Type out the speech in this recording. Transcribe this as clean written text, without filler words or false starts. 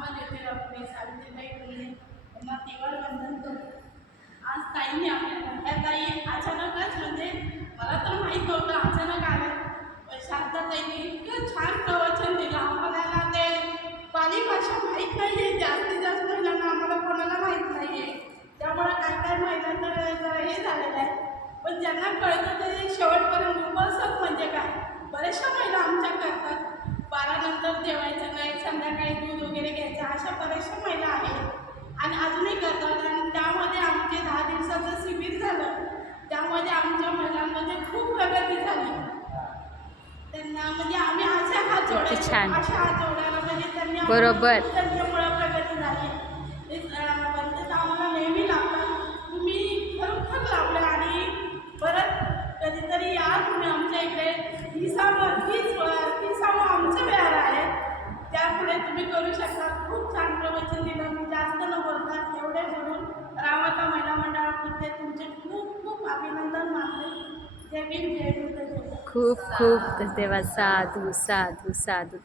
महात्मा ज्योतिराव फुले, सावित्रीबाई फुले यांना तिवार वंदन करतो. आज ताईंनी आपल्या त्या ताई अचानकच म्हणजे मला तर माहीत नव्हतं, अचानक आल्या. पण शांताताईंनी इतकं छान प्रवचन दिलं आम्हाला. ते पाली भाषा माहीत नाही आहे, जास्तीत जास्त महिलांना आम्हाला कोणाला माहीत नाही आहे. त्यामुळे काय काय महिलांना जरा हे झालेलं आहे. पण ज्यांना कळतं ते शेवटपर्यंत उपवासक म्हणजे काय. बऱ्याचशा महिला आमच्या करतात. 12 नंतर जेवायचं नाही, संध्याकाळी दूध वगैरे घ्यायचं, अशा बऱ्याचशा महिला आहेत आणि अजूनही करतात. आणि त्यामध्ये आमचे 10 दिवसाचं शिबिर झालं, त्यामध्ये आमच्या महिलांमध्ये खूप प्रगती झाली. त्यांना म्हणजे आम्ही असे हात जोडायचो, अशा हात जोडायला म्हणजे त्यांनी बरोबर. त्यांच्यामुळे प्रगती झाली. ते आम्हाला नेहमी लाभतात. तुम्ही खरोखर लाभले आणि परत कधीतरी या तुम्ही आमच्या इकडे. 30वा आमचं विहार आहे, त्यापुढे तुम्ही करू शकता. खूप छान प्रवचन दिलं. मी जास्त न बोलता एवढे बोलून रामाता महिला मंडळामध्ये तुमचे खूप खूप अभिनंदन मानते. जय भीम, जय बुद्ध, जय. खूप खूप धन्यवाद. साधू साधू साधू.